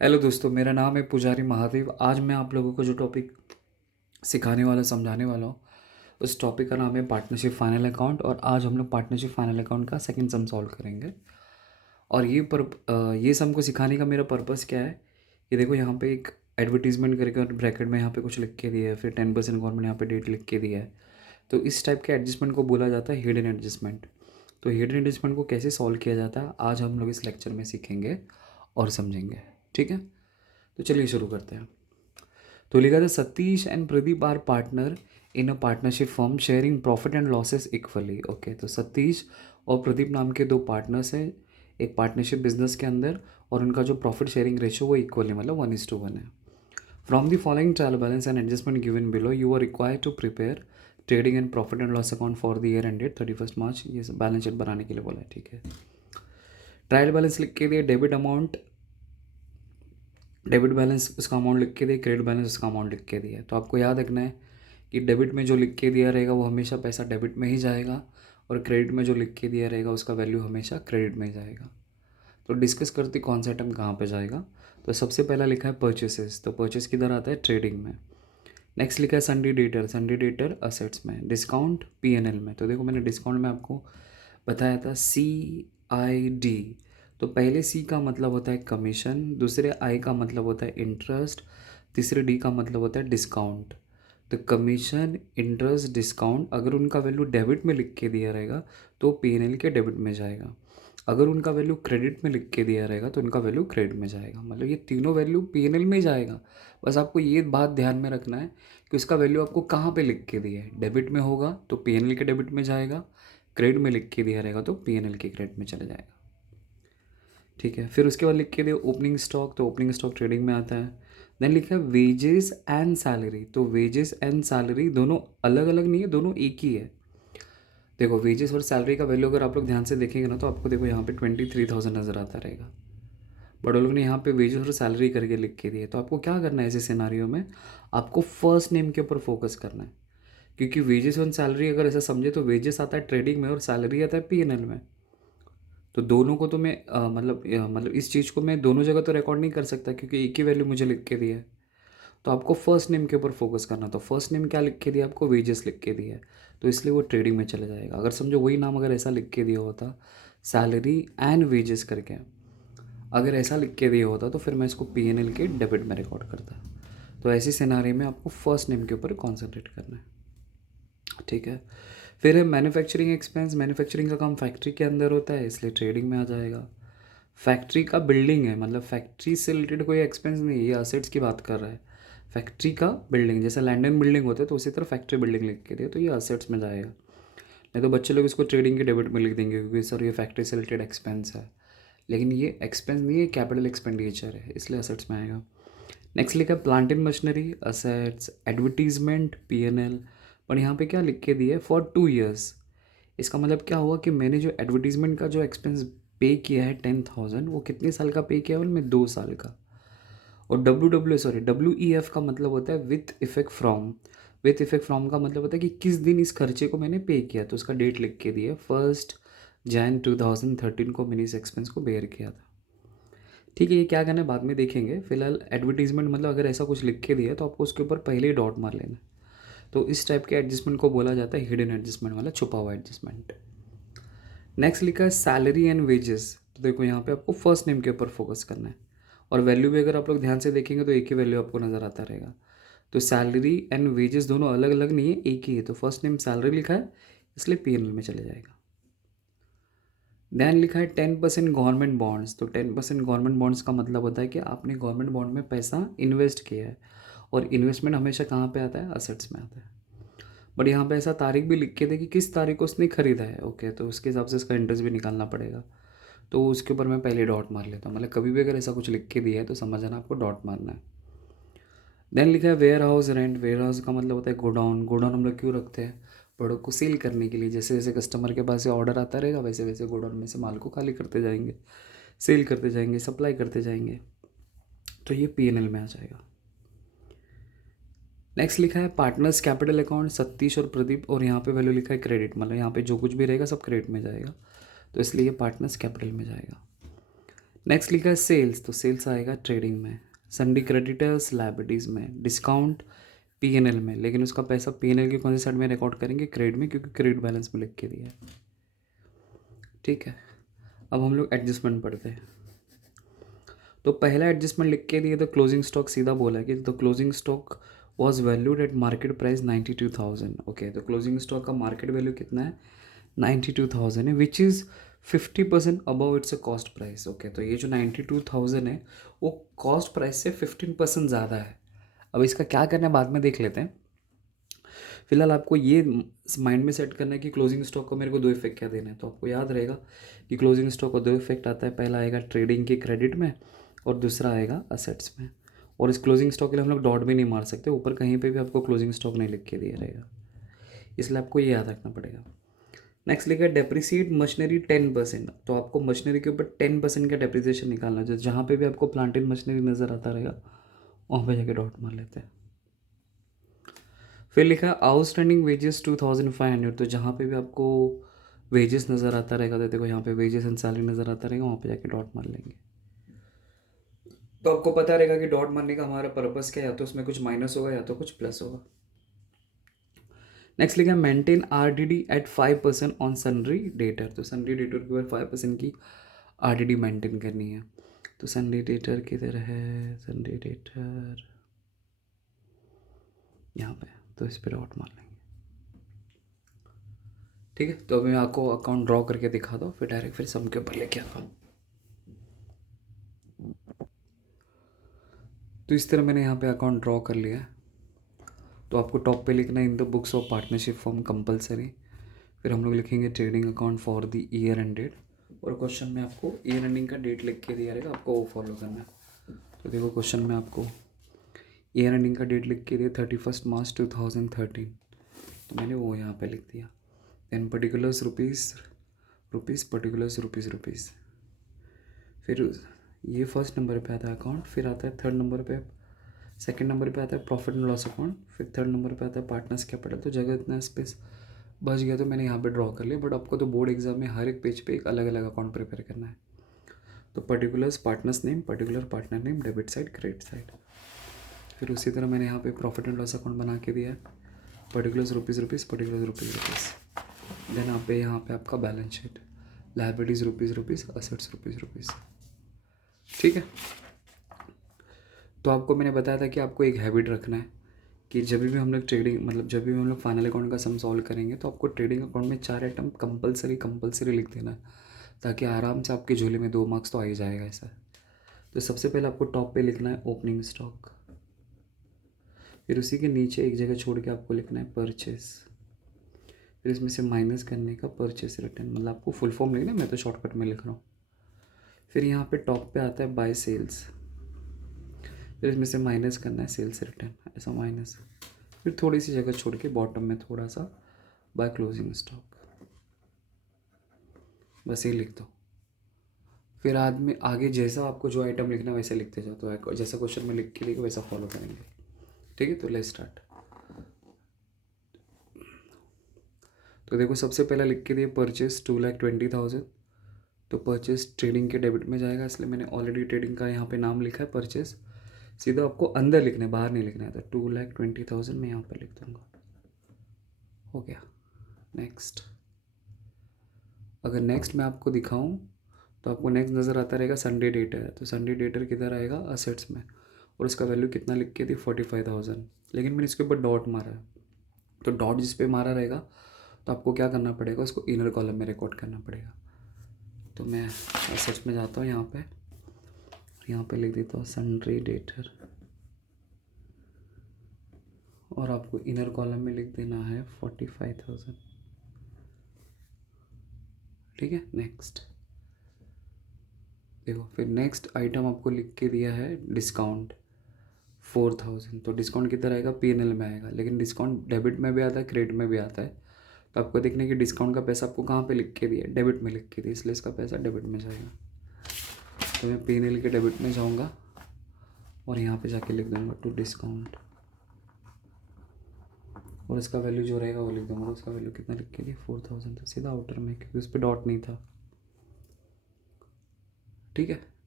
Hello दोस्तों, मेरा नाम है पुजारी महादेव। आज मैं आप लोगों को जो टॉपिक सिखाने वाला समझाने वाला हूँ उस टॉपिक का नाम है पार्टनरशिप फाइनल अकाउंट। और आज हम लोग पार्टनरशिप फाइनल अकाउंट का सेकंड सम सॉल्व करेंगे। और ये सम को सिखाने का मेरा पर्पस क्या है, ये देखो यहाँ पे एक एडवर्टीजमेंट करके और ब्रैकेट में यहाँ पे कुछ लिख के दिया है, फिर 10% गवर्नमेंट यहाँ पे डेट लिख के दिया है। तो इस टाइप के एडजस्टमेंट को बोला जाता है हिडन एडजस्टमेंट। तो हिडन एडजस्टमेंट को कैसे सॉल्व किया जाता है आज हम लोग इस लेक्चर में सीखेंगे और समझेंगे। ठीक है, तो चलिए शुरू करते हैं। तो लिखा था Satish and Pradeep are partner in a partnership firm sharing profit and losses equally. Okay, तो सतीश और प्रदीप नाम के दो पार्टनर्स हैं एक पार्टनरशिप बिजनेस के अंदर, और उनका जो प्रॉफिट शेयरिंग रेशियो वो इक्वली मतलब 1:1 है। From the following trial balance and adjustment given below you are required to prepare trading and profit and loss account for the year ended 31 मार्च। ये बैलेंस शीट बनाने के लिए बोला है। ठीक है, ट्रायल बैलेंस लिख के दिए, डेबिट बैलेंस उसका अमाउंट लिख के दिया, क्रेडिट बैलेंस उसका अमाउंट लिख के दिया है। तो आपको याद रखना है कि डेबिट में जो लिख के दिया रहेगा वो हमेशा पैसा डेबिट में ही जाएगा, और क्रेडिट में जो लिख के दिया रहेगा उसका वैल्यू हमेशा क्रेडिट में ही जाएगा। तो डिस्कस करते कौन सा आइटम कहाँ पे जाएगा। तो सबसे पहला लिखा है परचेसेस, तो परचेस किधर आता है, ट्रेडिंग में। नेक्स्ट लिखा है सन्डी डेटर असेट्स में। डिस्काउंट पीएनएल में। तो देखो मैंने डिस्काउंट में आपको बताया था CID। तो पहले C का मतलब होता है कमीशन, दूसरे I का मतलब होता है इंटरेस्ट, तीसरे D का मतलब होता है डिस्काउंट। तो कमीशन, इंटरेस्ट, डिस्काउंट अगर उनका वैल्यू डेबिट में लिख के दिया रहेगा तो पीएनएल के डेबिट में जाएगा। अगर उनका वैल्यू क्रेडिट में लिख के दिया रहेगा तो उनका वैल्यू क्रेडिट में जाएगा। मतलब ये तीनों वैल्यू पीएनएल में जाएगा। बस आपको ये बात ध्यान में रखना है कि उसका वैल्यू आपको कहाँ पे लिख के दिया है। डेबिट में होगा तो पीएनएल के डेबिट में जाएगा, क्रेडिट में लिख के दिया रहेगा तो पीएनएल के क्रेडिट में चला जाएगा। ठीक है, फिर उसके बाद लिख के दिया ओपनिंग स्टॉक, तो ओपनिंग स्टॉक ट्रेडिंग में आता है। देन लिखा है वेजेस एंड सैलरी। तो वेजेस एंड सैलरी दोनों अलग अलग नहीं है, दोनों एक ही है। देखो वेजेस और सैलरी का वैल्यू अगर आप लोग ध्यान से देखेंगे ना तो आपको देखो यहाँ पे 23,000 नज़र आता रहेगा, बट वो लोग ने यहाँ पे वेजेस और सैलरी करके लिख के दिए। तो आपको क्या करना है ऐसे सिनारियो में, आपको फर्स्ट नेम के ऊपर फोकस करना है। क्योंकि वेजेस और सैलरी अगर ऐसा समझे तो वेजेस आता है ट्रेडिंग में और सैलरी आता है पीएनएल में। तो दोनों को तो मैं मतलब इस चीज़ को मैं दोनों जगह तो रिकॉर्ड नहीं कर सकता क्योंकि एक ही वैल्यू मुझे लिख के दिया है। तो आपको फर्स्ट नेम के ऊपर फोकस करना। तो फर्स्ट नेम क्या लिख के दिया आपको, वेजेस लिख के दिया है, तो इसलिए वो ट्रेडिंग में चला जाएगा। अगर समझो वही नाम अगर ऐसा लिख के दिया होता सैलरी एंड वेजेस करके, अगर ऐसा लिख के दिया होता तो फिर मैं इसको पीएनएल के डेबिट में रिकॉर्ड करता। तो ऐसी सिनारी में आपको फर्स्ट नेम के ऊपर कॉन्सेंट्रेट करना है। ठीक है, फिर है मैन्युफैक्चरिंग एक्सपेंस। मैन्युफैक्चरिंग का काम फैक्ट्री के अंदर होता है इसलिए ट्रेडिंग में आ जाएगा। फैक्ट्री का बिल्डिंग है, मतलब फैक्ट्री से रिलेटेड कोई एक्सपेंस नहीं है, ये असेट्स की बात कर रहा है। फैक्ट्री का बिल्डिंग जैसे लैंड एंड बिल्डिंग होते हैं तो उसी तरह फैक्ट्री बिल्डिंग लिख के दिए तो ये असेट्स में जाएगा। नहीं तो बच्चे लोग इसको ट्रेडिंग के डेबिट में लिख देंगे क्योंकि सर ये फैक्ट्री से रिलेटेड एक्सपेंस है, लेकिन ये एक्सपेंस नहीं है, कैपिटल एक्सपेंडिचर है इसलिए असेट्स में आएगा। नेक्स्ट लिखा है plant and machinery assets, advertisement PNL. पर यहाँ पे क्या लिख के दिया है, फॉर 2 ईयर्स। इसका मतलब क्या हुआ कि मैंने जो एडवर्टीजमेंट का जो एक्सपेंस पे किया है 10,000, वो कितने साल का पे किया है, उनमें 2 साल का। और WEF का मतलब होता है with effect from. With effect from का मतलब होता है कि किस दिन इस खर्चे को मैंने पे किया, तो उसका डेट लिख के दिया 1 Jan 2013 को मैंने इस एक्सपेंस को बेयर किया था। ठीक है, ये क्या करना है बाद में देखेंगे। फिलहाल एडवर्टीजमेंट मतलब अगर ऐसा कुछ लिख के दिया तो आपको उसके ऊपर पहले ही डॉट मार लेना है। तो इस टाइप के एडजस्टमेंट को बोला जाता है हिडन एडजस्टमेंट वाला, छुपा हुआ एडजस्टमेंट। नेक्स्ट लिखा है सैलरी एंड वेजेस। तो देखो यहाँ पे आपको फर्स्ट नेम के ऊपर फोकस करना है, और वैल्यू भी अगर आप लोग ध्यान से देखेंगे तो एक ही वैल्यू आपको नज़र आता रहेगा। तो सैलरी एंड वेजेस दोनों अलग अलग नहीं है, एक ही है। तो फर्स्ट नेम सैलरी लिखा है इसलिए पीएनएल में चले जाएगा। देन लिखा है 10% गवर्नमेंट बॉन्ड्स। तो 10% गवर्नमेंट बॉन्ड्स का मतलब होता है कि आपने गवर्नमेंट बॉन्ड में पैसा इन्वेस्ट किया है, और इन्वेस्टमेंट हमेशा कहाँ पे आता है, असेट्स में आता है। बट यहाँ पे ऐसा तारीख भी लिख के दे कि किस तारीख को उसने खरीदा है। ओके, तो उसके हिसाब से इसका इंटरेस्ट भी निकालना पड़ेगा। तो उसके ऊपर मैं पहले डॉट मार लेता हूँ, मतलब कभी भी अगर ऐसा कुछ लिख के दिया है तो समझ जाना आपको डॉट मारना है। देन लिखा है ware house rent. Ware house का मतलब होता है गोडाउन। गोडाउन हम लोग क्यों रखते हैं, प्रोडक्ट को सेल करने के लिए। जैसे जैसे कस्टमर के पास से ऑर्डर आता रहेगा वैसे वैसे गोडाउन में से माल को खाली करते जाएंगे, सेल करते जाएंगे, सप्लाई करते जाएंगे। तो ये पीएनएल में आ जाएगा। नेक्स्ट लिखा है पार्टनर्स कैपिटल अकाउंट, सतीश और प्रदीप, और यहाँ पे वैल्यू लिखा है क्रेडिट, मतलब यहाँ पे जो कुछ भी रहेगा सब क्रेडिट में जाएगा, तो इसलिए ये पार्टनर्स कैपिटल में जाएगा। नेक्स्ट लिखा है सेल्स, तो सेल्स आएगा ट्रेडिंग में, सन्डी क्रेडिटर्स लाइबिलिटीज़ में, डिस्काउंट पीएनएल में, लेकिन उसका पैसा पीएनएल की कौन सी साइड में रिकॉर्ड करेंगे, क्रेडिट में, क्योंकि क्रेडिट बैलेंस में लिख के दिया है। ठीक है, अब हम लोग एडजस्टमेंट पढ़ते हैं। तो पहला एडजस्टमेंट लिख के दिए तो क्लोजिंग स्टॉक सीधा बोला है कि the closing stock was valued at market price 92,000। Okay, तो क्लोजिंग स्टॉक का मार्केट वैल्यू कितना है, 92,000 है, which is 50% above it's a cost price. Okay, तो ये जो 92,000 है वो कॉस्ट प्राइस से 15% ज़्यादा है। अब इसका क्या करना है बाद में देख लेते हैं, फिलहाल आपको ये माइंड में सेट करना है कि क्लोजिंग स्टॉक को मेरे को दो इफेक्ट क्या देना है। तो आपको याद रहेगा कि क्लोजिंग स्टॉक को दो इफेक्ट आता है, पहला आएगा ट्रेडिंग के क्रेडिट में और दूसरा आएगा असेट्स में। और इस क्लोजिंग स्टॉक के लिए हम लोग डॉट भी नहीं मार सकते, ऊपर कहीं पे भी आपको क्लोजिंग स्टॉक नहीं लिख के दिया रहेगा, इसलिए आपको ये याद रखना पड़ेगा। नेक्स्ट लिखा है डेप्रिसिएट मशीनरी 10%। तो आपको मशीनरी के ऊपर 10% का डेप्रिसिएशन निकालना है, जहाँ पे भी आपको प्लांट इन मशीनरी नज़र आता रहेगा वहाँ पे जाके डॉट मार लेते हैं। फिर लिखा है आउटस्टैंडिंग वेजेस 2,500। तो जहाँ पे भी आपको वेजेस नज़र आता रहेगा, तो देखो यहाँ पे वेजेस एंड सैलरी नज़र आता रहेगा, वहाँ पे जाके डॉट मार लेंगे। तो आपको पता रहेगा कि डॉट मारने का हमारा पर्पस क्या है, या तो उसमें कुछ माइनस होगा या तो कुछ प्लस होगा। नेक्स्ट लिखा है maintain RDD eight 5% on sundry debtor. तो सन्ड्री डेटर के ऊपर 5% की RDD मेंटेन करनी है। तो सन्ड्री डेटर किधर है, सन्ड्री डेटर यहाँ पे, तो इस पर डॉट मार लेंगे। ठीक है, तो अभी मैं आपको अकाउंट ड्रॉ करके दिखा दो, फिर डायरेक्ट फिर सम के ऊपर लेके आता हूँ। तो इस तरह मैंने यहाँ पे अकाउंट ड्रॉ कर लिया है। तो आपको टॉप पे लिखना है in the books of partnership form compulsory, फिर हम लोग लिखेंगे trading account for the year and date, और क्वेश्चन में आपको ईयर एंडिंग का डेट लिख के दिया रहेगा, आपको वो फॉलो करना है। तो देखो क्वेश्चन में आपको ईयर एंडिंग का डेट लिख के दिया 31 मार्च 2013, तो मैंने वो यहाँ पे लिख दिया। Then particulars rupees rupees, particulars rupees rupees, फिर ये फर्स्ट नंबर पे आता है अकाउंट, फिर आता है थर्ड नंबर पे, सेकंड नंबर पे आता है प्रॉफिट एंड लॉस अकाउंट, फिर थर्ड नंबर पे आता है पार्टनर्स कैपिटल। तो जगह इतना स्पेस बच गया तो मैंने यहाँ पे ड्रॉ कर लिया, बट आपको तो बोर्ड एग्जाम में हर एक पेज पे एक अलग अलग अकाउंट प्रिपेयर करना है। तो particulars partners name, particular partner name, debit side credit side. फिर उसी तरह मैंने यहाँ पे प्रॉफिट एंड लॉस अकाउंट बना के दिया है, particulars rupees rupees, particulars rupees rupees. Then यहाँ पे आपका balance sheet, liabilities rupees rupees, assets rupees rupees. ठीक है, तो आपको मैंने बताया था कि आपको एक हैबिट रखना है कि जब भी हम लोग ट्रेडिंग मतलब जब भी हम लोग फाइनल अकाउंट का सम सॉल्व करेंगे तो आपको ट्रेडिंग अकाउंट में 4 आइटम कंपलसरी लिख देना है, ताकि आराम से आपके झोले में 2 मार्क्स तो आ ही जाएगा ऐसा। तो सबसे पहले आपको टॉप पे लिखना है ओपनिंग स्टॉक, फिर उसी के नीचे एक जगह छोड़ के आपको लिखना है परचेस, फिर इसमें से माइनस करने का परचेस रिटर्न, मतलब आपको फुल फॉर्म लिखना है, मैं तो शॉर्टकट में लिख रहा हूँ। फिर यहाँ पे टॉप पे आता है बाय सेल्स, फिर इसमें से माइनस करना है सेल्स रिटर्न, ऐसा माइनस, फिर थोड़ी सी जगह छोड़ के बॉटम में थोड़ा सा बाय क्लोजिंग स्टॉक, बस ये लिख दो। फिर आदमी आगे जैसा आपको जो आइटम लिखना है वैसे लिखते जाओ, तो जैसा क्वेश्चन में लिख के लिखो वैसा फॉलो करेंगे। ठीक है, तो लेट्स स्टार्ट। तो देखो सबसे पहला लिख के दिए परचेस 2,20,000। तो परचेस ट्रेडिंग के डेबिट में जाएगा, इसलिए मैंने ऑलरेडी ट्रेडिंग का यहाँ पे नाम लिखा है परचेस, सीधा आपको अंदर लिखना है, बाहर नहीं लिखना है। तो 2,20,000 मैं यहाँ पर लिख दूँगा, हो गया। नेक्स्ट, अगर नेक्स्ट मैं आपको दिखाऊं तो आपको नेक्स्ट नज़र आता रहेगा संडे डेटर है, तो संडे डेटर किधर आएगा, असेट्स में, और उसका वैल्यू कितना लिख के थी 45,000, लेकिन मैंने इसके ऊपर डॉट मारा है। तो डॉट जिस पे मारा रहेगा तो आपको क्या करना पड़ेगा, उसको इनर कॉलम में रिकॉर्ड करना पड़ेगा। तो मैं असेट्स में जाता हूँ, यहाँ पे लिख देता हूँ सन्ड्री डेटर, और आपको इनर कॉलम में लिख देना है 45,000। ठीक है, नेक्स्ट देखो, फिर नेक्स्ट आइटम आपको लिख के दिया है डिस्काउंट 4,000। तो डिस्काउंट किधर आएगा, पीएनएल में आएगा, लेकिन डिस्काउंट डेबिट में भी आता है क्रेडिट में भी आता है। तो आपको देखने की डिस्काउंट का पैसा आपको कहाँ पे लिख के दिया, डेबिट में लिख के दिया, इसलिए इसका पैसा डेबिट में जाएगा। तो मैं पीएनएल के डेबिट में जाऊँगा और यहाँ पे जाके लिख दूँगा टू डिस्काउंट, और इसका वैल्यू जो रहेगा वो लिख दूँगा। तो उसका वैल्यू कितना लिख के दिया 4,000, तो सीधा आउटर में, क्योंकि उस पर डॉट नहीं था। ठीक है,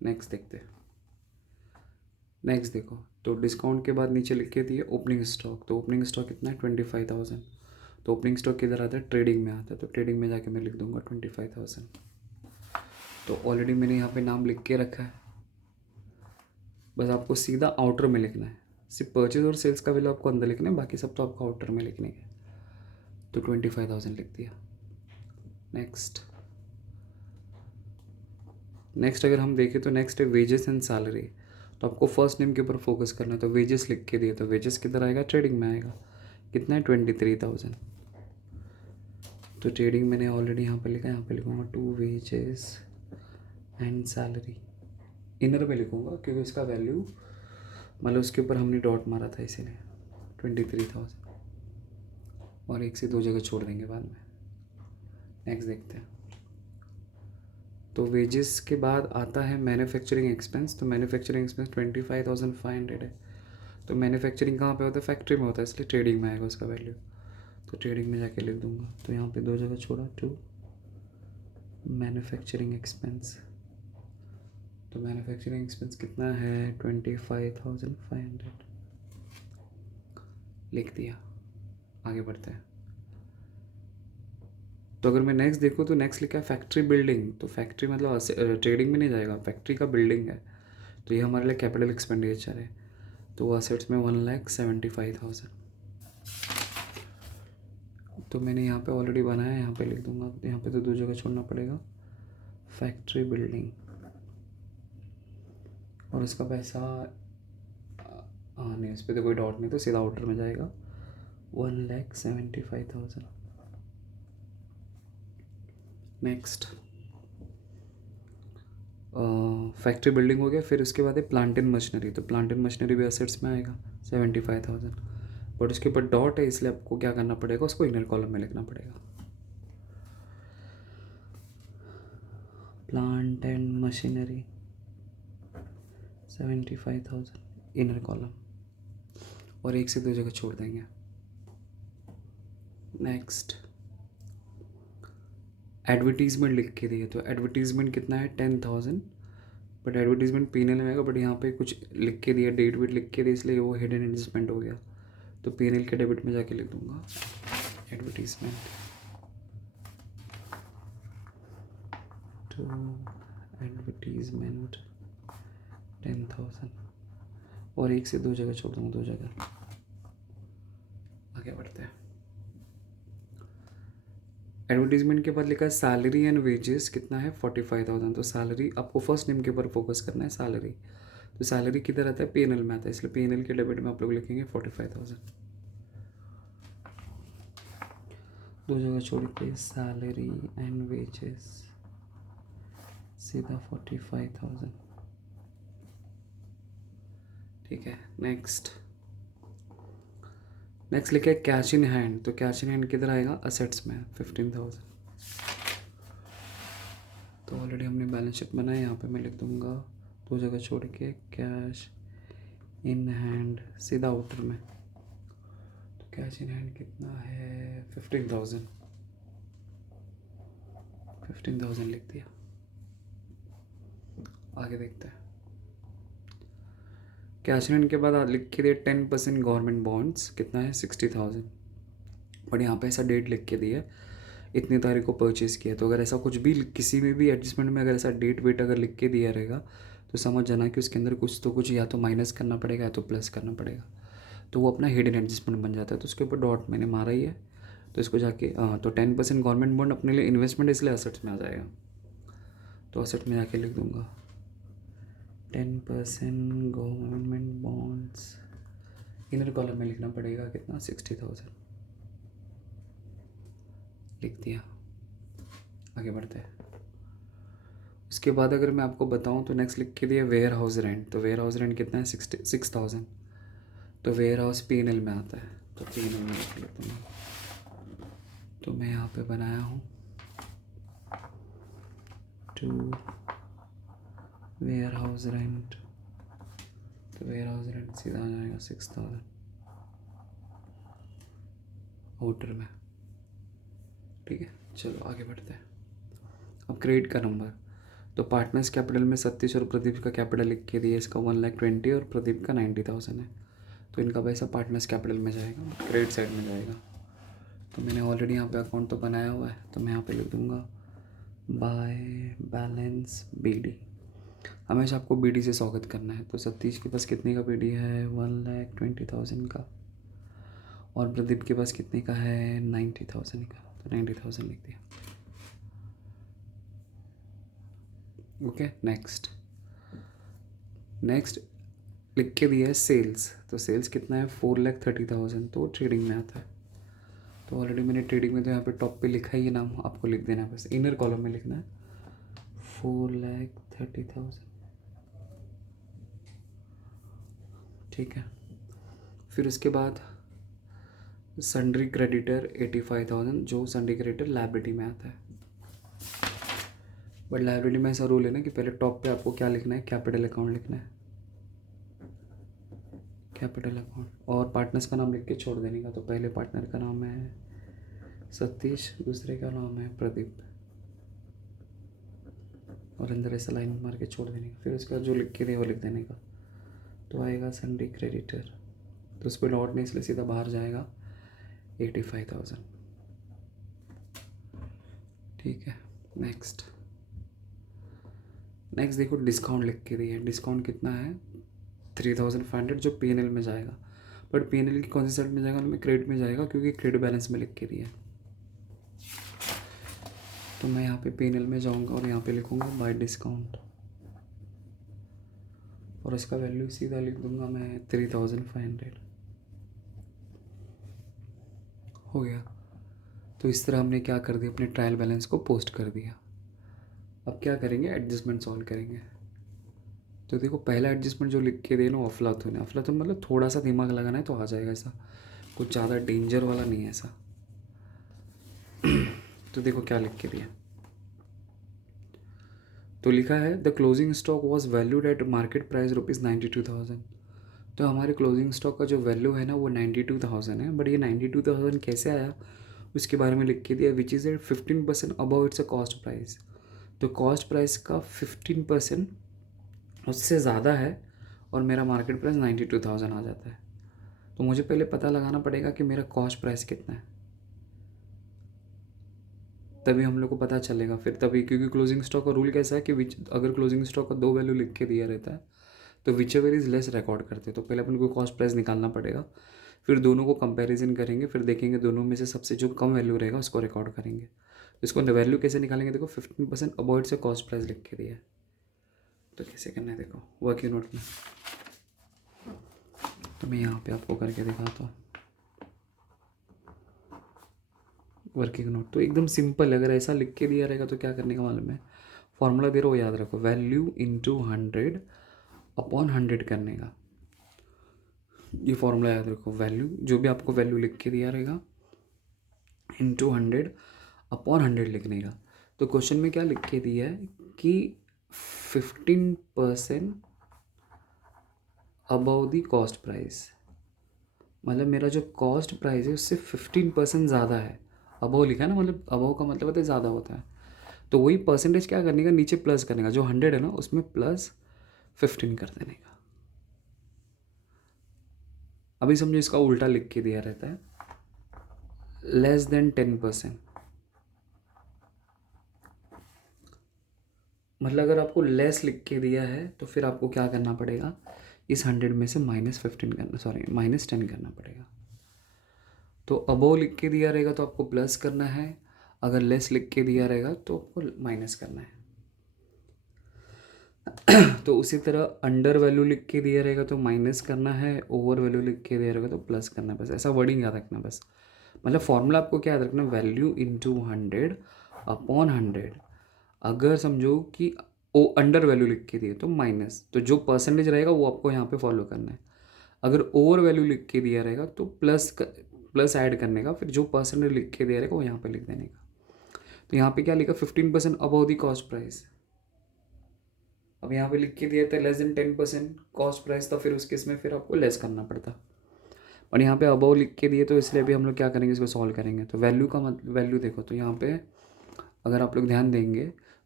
नेक्स्ट देखते हैं। नेक्स्ट देखो, तो डिस्काउंट के बाद नीचे लिख के दिए ओपनिंग स्टॉक। तो ओपनिंग स्टॉक कितना है 25,000। तो ओपनिंग स्टॉक किधर आता है, ट्रेडिंग में आता है। तो ट्रेडिंग में जाके मैं लिख दूंगा 25,000। तो ऑलरेडी मैंने यहाँ पे नाम लिख के रखा है, बस आपको सीधा आउटर में लिखना है। सिर्फ परचेज और सेल्स का वैल्यू आपको अंदर लिखना है, बाकी सब तो आपको आउटर में लिखने है। तो 25,000 लिख दिया। नेक्स्ट अगर हम देखें तो नेक्स्ट है वेजेस एंड सैलरी। तो आपको फर्स्ट नेम के ऊपर फोकस करना है। तो वेजेस लिख के दिए, तो वेजेस किधर आएगा, ट्रेडिंग में आएगा। कितना है 23,000। तो ट्रेडिंग मैंने ऑलरेडी यहाँ पे लिखा है, यहाँ पे लिखूँगा to wages and salary. Inner में लिखूँगा क्योंकि उसका वैल्यू मतलब उसके ऊपर हमने डॉट मारा था इसीलिए 23,000, और एक से दो जगह छोड़ देंगे बाद में। नेक्स्ट देखते हैं। तो वेजेस के बाद आता है मैन्युफैक्चरिंग एक्सपेंस। तो मैन्युफैक्चरिंग एक्सपेंस 25,500 है। तो मैन्युफैक्चरिंग कहाँ पे होता है, फैक्ट्री में होता है, इसलिए ट्रेडिंग में आएगा उसका वैल्यू। तो ट्रेडिंग में जाके लिख दूंगा। तो यहाँ पे दो जगह छोड़ा, टू मैन्युफैक्चरिंग एक्सपेंस। तो मैन्युफैक्चरिंग एक्सपेंस कितना है 25,500 लिख दिया। आगे बढ़ते हैं। तो अगर मैं नेक्स्ट देखूँ तो नेक्स्ट लिखा है फैक्ट्री बिल्डिंग। तो फैक्ट्री मतलब ट्रेडिंग में नहीं जाएगा, फैक्ट्री का बिल्डिंग है। तो ये हमारे लिए कैपिटल एक्सपेंडिचर है। तो असेट्स में 1,75,000। तो मैंने यहाँ पे ऑलरेडी बनाया है, यहाँ पे लिख दूंगा। यहाँ पे तो दो जगह छोड़ना पड़ेगा, फैक्ट्री बिल्डिंग। और इसका पैसा हाँ नहीं, इस पर तो कोई डॉट नहीं, तो सीधा आउटर में जाएगा 1,75,000। नेक्स्ट फैक्ट्री बिल्डिंग हो गया। फिर उसके बाद है प्लांट एंड मशीनरी। तो प्लांट एंड मशीनरी भी असेट्स में आएगा 75,000, बट उसके ऊपर डॉट है इसलिए आपको क्या करना पड़ेगा, उसको इनर कॉलम में लिखना पड़ेगा। Plant and machinery 75,000 inner column, और एक से दो जगह छोड़ देंगे। नेक्स्ट एडवर्टीजमेंट लिख के दिए। तो एडवर्टीजमेंट कितना है 10,000, बट एडवर्टीजमेंट पीएनएल में आएगा, बट यहाँ पे कुछ लिख के दिया, डेट वेट लिख के दिया, इसलिए वो हिडन एडजस्टमेंट हो गया। तो पीएनएल के डेबिट में जाके लिख दूंगा एडवर्टीजमेंट टू एडवर्टीजमेंट 10,000, और एक से दो जगह छोड़ दूँगा, दो जगह। आगे बढ़ते हैं। एडवर्टीजमेंट के बाद लिखा है सैलरी एंड वेजेस, कितना है 45,000। तो सैलरी आपको फर्स्ट नेम के ऊपर फोकस करना है, सैलरी। तो सैलरी किधर आता है, पीएनएल में आता है, इसलिए पीएनएल के डेबिट में आप लोग लिखेंगे 45,000। दो जगह छोड़ के सैलरी एंड वेजेस, सीधा 45,000। ठीक है। नेक्स्ट लिखा है कैश इन हैंड। तो कैश इन हैंड किधर आएगा, असेट्स में 15,000। तो ऑलरेडी हमने बैलेंस शीट बनाया, यहाँ पे मैं लिख दूंगा दो जगह छोड़ के कैश इन हैंड, सीधा आउटर में। तो कैश इन हैंड कितना है 15,000 लिख दिया। आगे देखते हैं। कैश इन हैंड के बाद लिख के दिए 10% गवर्नमेंट बॉन्ड्स, कितना है 60,000, बट यहाँ पे ऐसा डेट लिख के दिया इतनी तारीख को परचेज़ किया। तो अगर ऐसा कुछ भी किसी में भी एडजस्टमेंट में अगर ऐसा डेट वेट अगर लिख के दिया रहेगा तो समझ जाना कि उसके अंदर कुछ तो कुछ या तो माइनस करना पड़ेगा या तो प्लस करना पड़ेगा। तो वो अपना हिडन एडजस्टमेंट बन जाता है। तो उसके ऊपर डॉट मैंने मारा ही है। तो इसको जाके तो 10% गवर्नमेंट बॉन्ड अपने लिए इन्वेस्टमेंट, इसलिए असेट्स में आ जाएगा। तो असेट में जाके लिख दूंगा 10% गवर्नमेंट बॉन्ड्स, इनर कॉलम में लिखना पड़ेगा कितना 60,000 लिख दिया। आगे बढ़ते हैं। उसके बाद अगर मैं आपको बताऊं तो नेक्स्ट लिख के दिया वेयर हाउस रेंट। तो वेयर हाउस रेंट कितना है 66,000। तो वेयर हाउस पीएनएल में आता है, तो पीएनएल में लिख लेता हूँ। तो मैं यहाँ पे बनाया हूँ टू वेयर हाउस रेंट। तो वेयर हाउस रेंट सीधा आ जाएगा 6,000 आउटर में। ठीक है, चलो आगे बढ़ते हैं। अब क्रेडिट का नंबर। तो पार्टनर्स कैपिटल में 37 और प्रदीप का कैपिटल लिख के दिया, इसका 1,20,000 और प्रदीप का 90,000 है। तो इनका पैसा पार्टनर्स कैपिटल में जाएगा, क्रेडिट साइड में जाएगा। तो मैंने ऑलरेडी यहाँ पे अकाउंट तो बनाया हुआ है, तो मैं यहाँ पे लिख दूँगा बाय बैलेंस BD। हमेशा आपको BD से स्वागत करना है। तो सतीश के पास कितने का BD है? 1,20,000 का। और प्रदीप के पास कितने का है? 90,000 का। तो 90,000 लिख दिया। ओके, नेक्स्ट लिख के दिया है सेल्स। तो सेल्स कितना है? 4,30,000। तो ट्रेडिंग में आता है। तो ऑलरेडी मैंने ट्रेडिंग में तो यहाँ पे टॉप पे लिखा ही, नाम आपको लिख देना है, बस इनर कॉलम में लिखना है 4,30,000। ठीक है। फिर उसके बाद सन्ड्री क्रेडिटर 85,000, जो सन्ड्री क्रेडिटर लायबिलिटी में आता है। बट लायबिलिटी में ऐसा रूल है ना कि पहले टॉप पे आपको क्या लिखना है? कैपिटल अकाउंट लिखना है, कैपिटल अकाउंट, और पार्टनर्स का नाम लिख के छोड़ देने का। तो पहले पार्टनर का नाम है सतीश, दूसरे का नाम है प्रदीप, और अंदर ऐसा लाइन मार के छोड़ देने का। फिर उसका जो लिख के दे वो लिख देने का। तो आएगा सन्ड्री क्रेडिटर, तो उस पर डॉट नहीं, इसलिए सीधा बाहर जाएगा 85,000। ठीक है। नेक्स्ट देखो डिस्काउंट लिख के दिया है। डिस्काउंट कितना है? 3,500, जो PNL में जाएगा। बट PNL की कौन सी साइड में जाएगा? उनमें क्रेडिट में जाएगा, क्योंकि क्रेडिट बैलेंस में लिख के दिया है। तो मैं यहाँ पे PNL में जाऊँगा और यहाँ पे लिखूँगा बाय डिस्काउंट, और इसका वैल्यू सीधा लिख दूँगा मैं 3,500। हो गया। तो इस तरह हमने क्या कर दिया? अपने ट्रायल बैलेंस को पोस्ट कर दिया। अब क्या करेंगे? एडजस्टमेंट सॉल्व करेंगे। तो देखो पहला एडजस्टमेंट जो लिख के देना अफलातून है। अफलातून मतलब थोड़ा सा दिमाग लगाना है तो आ जाएगा, ऐसा कुछ ज़्यादा डेंजर वाला नहीं है ऐसा। तो देखो क्या लिख के दिया। तो लिखा है the closing stock was valued at market price ₹92,000। तो हमारे क्लोजिंग स्टॉक का जो वैल्यू है ना वो 92,000 है। बट ये 92,000 कैसे आया उसके बारे में लिख के दिया, which is eight 15% above it's a cost price. तो कॉस्ट प्राइस का 15% उससे ज़्यादा है, और मेरा मार्केट प्राइस 92,000 आ जाता है। तो मुझे पहले पता लगाना पड़ेगा कि मेरा कॉस्ट प्राइस कितना है, तभी हम लोग को पता चलेगा फिर तभी। क्योंकि क्लोजिंग स्टॉक का रूल कैसा है कि अगर क्लोजिंग स्टॉक का 2 वैल्यू लिख के दिया रहता है तो which ever is less record करते हैं। तो पहले अपन को कॉस्ट प्राइस निकालना पड़ेगा, फिर दोनों को कंपैरिजन करेंगे, फिर देखेंगे दोनों में से सबसे जो कम वैल्यू रहेगा उसको रिकॉर्ड करेंगे। इसको वैल्यू कैसे निकालेंगे? देखो 15% अबॉइड से कॉस्ट प्राइस लिख के दिया है, तो कैसे करना है देखो वर्किंग नोट में। तो मैं यहाँ पे आपको करके दिखाता हूँ वर्किंग नोट। तो एकदम सिंपल है, अगर ऐसा लिख के दिया रहेगा तो क्या करने का मालूम है? फॉर्मूला दे रहा हो याद रखो, वैल्यू इंटू 100 अपॉन 100 करने का। ये फॉर्मूला याद रखो, वैल्यू जो भी आपको वैल्यू लिख के दिया रहेगा इंटू 100 अपॉन 100 लिखने का। तो क्वेश्चन में क्या लिख के दिया है कि 15% अबव द कॉस्ट प्राइस, मतलब मेरा जो कॉस्ट प्राइस है उससे 15% ज़्यादा है। अबव लिखा है ना, मतलब अबव का मतलब होता है ज़्यादा होता है। तो वही परसेंटेज क्या करने का? नीचे प्लस करने का, जो 100 है ना उसमें प्लस 15 कर देने का। अभी समझो इसका उल्टा लिख के दिया रहता है लेस देन 10%। मतलब अगर आपको लेस लिख के दिया है तो फिर आपको क्या करना पड़ेगा? इस 100 में से -10 करना पड़ेगा। तो अबव लिख के दिया रहेगा तो आपको प्लस करना है, अगर लेस लिख के दिया रहेगा तो आपको माइनस करना है। तो उसी तरह अंडर वैल्यू लिख के दिया रहेगा तो माइनस करना है, ओवर वैल्यू लिख के दिया रहेगा तो प्लस करना है। बस ऐसा वर्डिंग याद रखना बस। मतलब फॉर्मूला आपको क्या याद रखना? Value into 100 upon 100। अगर समझो कि ओ अंडर वैल्यू लिख के दिए तो माइनस, तो जो परसेंटेज रहेगा वो आपको यहाँ पे फॉलो करना है। अगर ओवर वैल्यू लिख के दिया रहेगा तो प्लस ऐड करने का, फिर जो परसेंटेज लिख के दिया रहेगा वो यहाँ पे लिख देने का। तो यहाँ पे क्या लिखा? 15% अबव द कॉस्ट प्राइस। अब यहाँ पे लिख के दिया था लेस देन 10% कॉस्ट प्राइस था, फिर उस केस में फिर आपको लेस करना पड़ता। और यहाँ पे अबव लिख के दिए तो इसलिए भी हम लोग क्या करेंगे? इसको सॉल्व करेंगे। तो वैल्यू का वैल्यू देखो, तो यहाँ पे अगर आप लोग ध्यान देंगे